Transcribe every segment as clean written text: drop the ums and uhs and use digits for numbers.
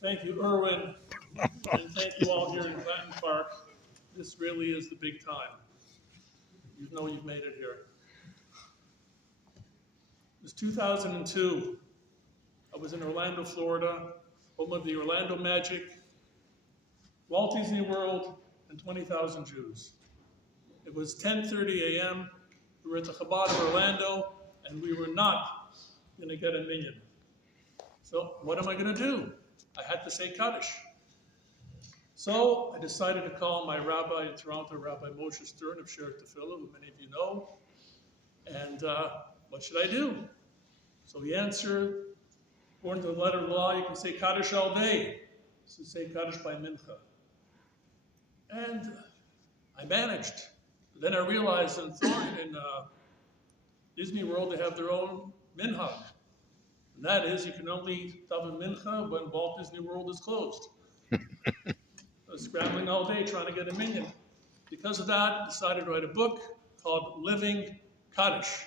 Thank you, Irwin, and thank you all here in Clanton Park. This really is the big time. You know you've made it here. It was 2002. I was in Orlando, Florida, home of the Orlando Magic, Walt Disney World, and 20,000 Jews. It was 10:30 a.m. We were at the Chabad of Orlando, and we were not going to get a minyan. So what am I going to do? I had to say Kaddish. So I decided to call my rabbi in Toronto, Rabbi Moshe Stern of Sher Tefillah, who many of you know, and what should I do? So he answered, according to the letter of the law, you can say Kaddish all day. So say Kaddish by Mincha. And I managed. Then I realized in Disney World, they have their own minhag. And that is, you can only daven mincha when Walt Disney World is closed. I was scrambling all day trying to get a minyan. Because of that, I decided to write a book called Living Kaddish.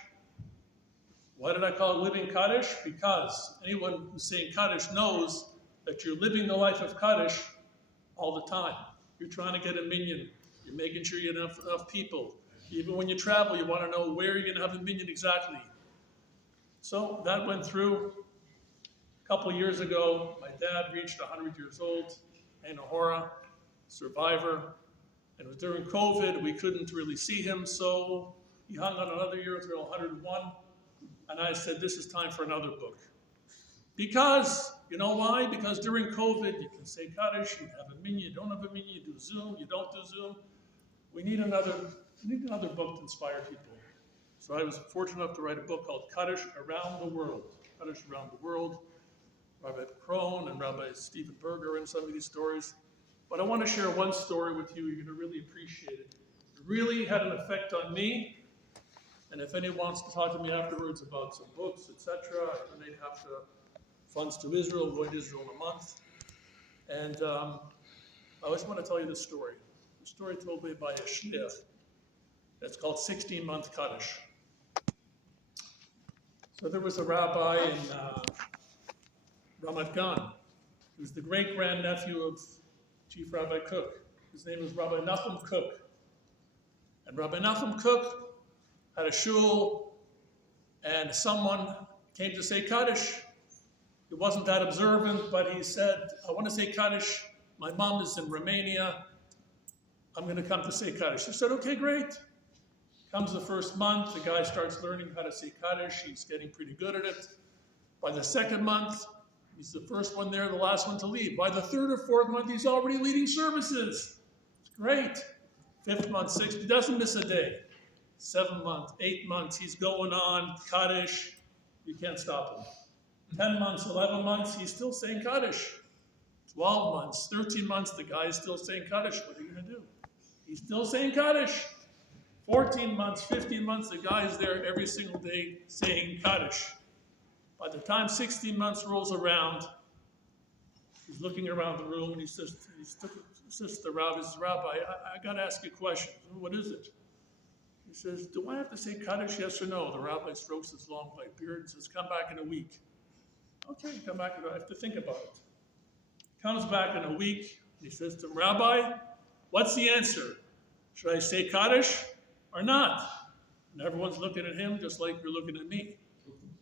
Why did I call it Living Kaddish? Because anyone who's saying Kaddish knows that you're living the life of Kaddish all the time. You're trying to get a minyan. You're making sure you have enough people. Even when you travel, you want to know where you're going to have the minyan exactly. So that went through. A couple years ago, my dad reached 100 years old, in Ahora, survivor. And it was during COVID, we couldn't really see him, so he hung on another year until 101. And I said, this is time for another book. Because, you know why? Because during COVID, you can say Kaddish, you have a minyan, you don't have a minyan, you do Zoom, you don't do Zoom. We need another book to inspire people. So I was fortunate enough to write a book called Kaddish Around the World. Kaddish Around the World. Rabbi Krohn and Rabbi Stephen Berger and some of these stories. But I want to share one story with you. You're going to really appreciate it. It really had an effect on me. And if anyone wants to talk to me afterwards about some books, etc., I donate half the funds to Israel, going to Israel in a month. And I always want to tell you this story. The story told me by a shliach. It's called 16-Month Kaddish. So there was a rabbi in Ramat Gan. He was the great-grandnephew of Chief Rabbi Cook. His name was Rabbi Nachum Cook. And Rabbi Nachum Cook had a shul, and someone came to say Kaddish. He wasn't that observant, but he said, I want to say Kaddish. My mom is in Romania. I'm going to come to say Kaddish. He said, okay, great. Comes the first month, the guy starts learning how to say Kaddish. He's getting pretty good at it. By the second month, he's the first one there, the last one to lead. By the third or fourth month, he's already leading services. It's great. Fifth month, sixth, he doesn't miss a day. 7 months, 8 months, he's going on Kaddish. You can't stop him. 10 months, 11 months, he's still saying Kaddish. 12 months, 13 months, the guy is still saying Kaddish. What are you going to do? He's still saying Kaddish. 14 months, 15 months, the guy is there every single day saying Kaddish. By the time 16 months rolls around, he's looking around the room and he says to the rabbi, Rabbi, I got to ask you a question. What is it? He says, do I have to say Kaddish, yes or no? The rabbi strokes his long white beard and says, come back in a week. Okay, come back, I have to think about it. Comes back in a week, and he says to him, Rabbi, what's the answer? Should I say Kaddish or not? And everyone's looking at him just like you're looking at me.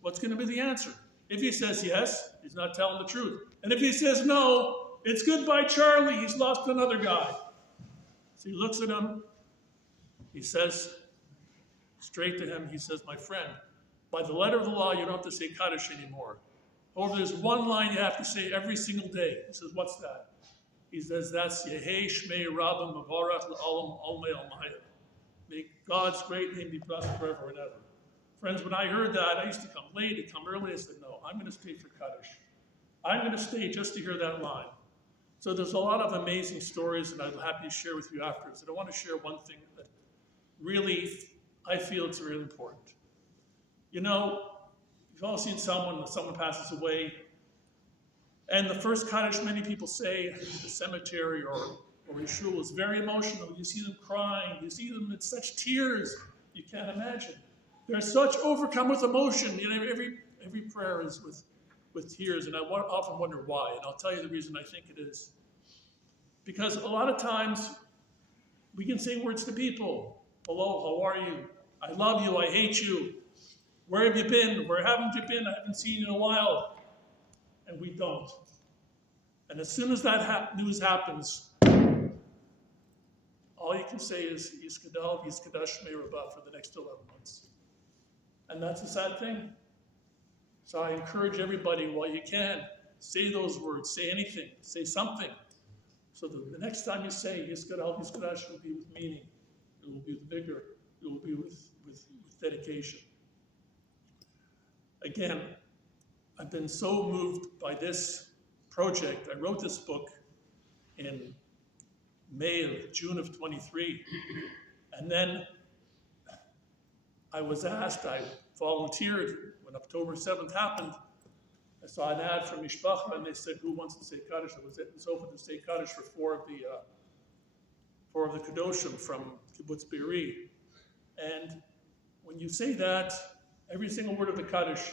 What's going to be the answer? If he says yes, he's not telling the truth. And if he says no, it's goodbye Charlie, he's lost another guy. So he looks at him, he says, straight to him, he says, my friend, by the letter of the law, you don't have to say Kaddish anymore. However, there's one line you have to say every single day. He says, what's that? He says, that's Yehei Shmei Rabbim Mavarach L'Olam Olmei Almayim. May God's great name be blessed forever and ever. Friends, when I heard that, I used to come late, to come early. I said, no, I'm going to stay for Kaddish. I'm going to stay just to hear that line. So there's a lot of amazing stories that I'm happy to share with you afterwards. And I want to share one thing that really, I feel it's really important. You know, you've all seen someone passes away, and the first Kaddish many people say in the cemetery or in Shul is very emotional. You see them crying. You see them in such tears you can't imagine. They're such overcome with emotion. You know, every prayer is with with tears, and I often wonder why, and I'll tell you the reason I think it is. Because a lot of times, we can say words to people. Hello, how are you? I love you, I hate you. Where have you been? Where haven't you been? I haven't seen you in a while. And we don't. And as soon as that news happens, all you can say is, Yiskadal, Yiskadash Meirabah for the next 11 months. And that's a sad thing. So I encourage everybody, while you can, say those words, say anything, say something. So that the next time you say Yiskadal, Yiskadash, it will be with meaning. It will be with vigor. It will be with dedication. Again, I've been so moved by this project. I wrote this book in June of 23. And then I was asked, I volunteered when October 7th happened. I saw an ad from Mishpacha and they said, who wants to say Kaddish? I was open to say Kaddish for four of the Kadoshim from Kibbutz Be'eri. And when you say that, every single word of the Kaddish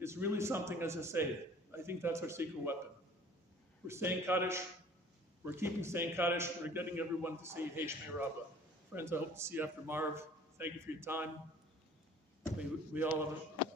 is really something, as I say. I think that's our secret weapon. We're saying Kaddish, we're keeping saying Kaddish, we're getting everyone to say Yehi Shmei Rabbah. Friends, I hope to see you after Marv. Thank you for your time. We all have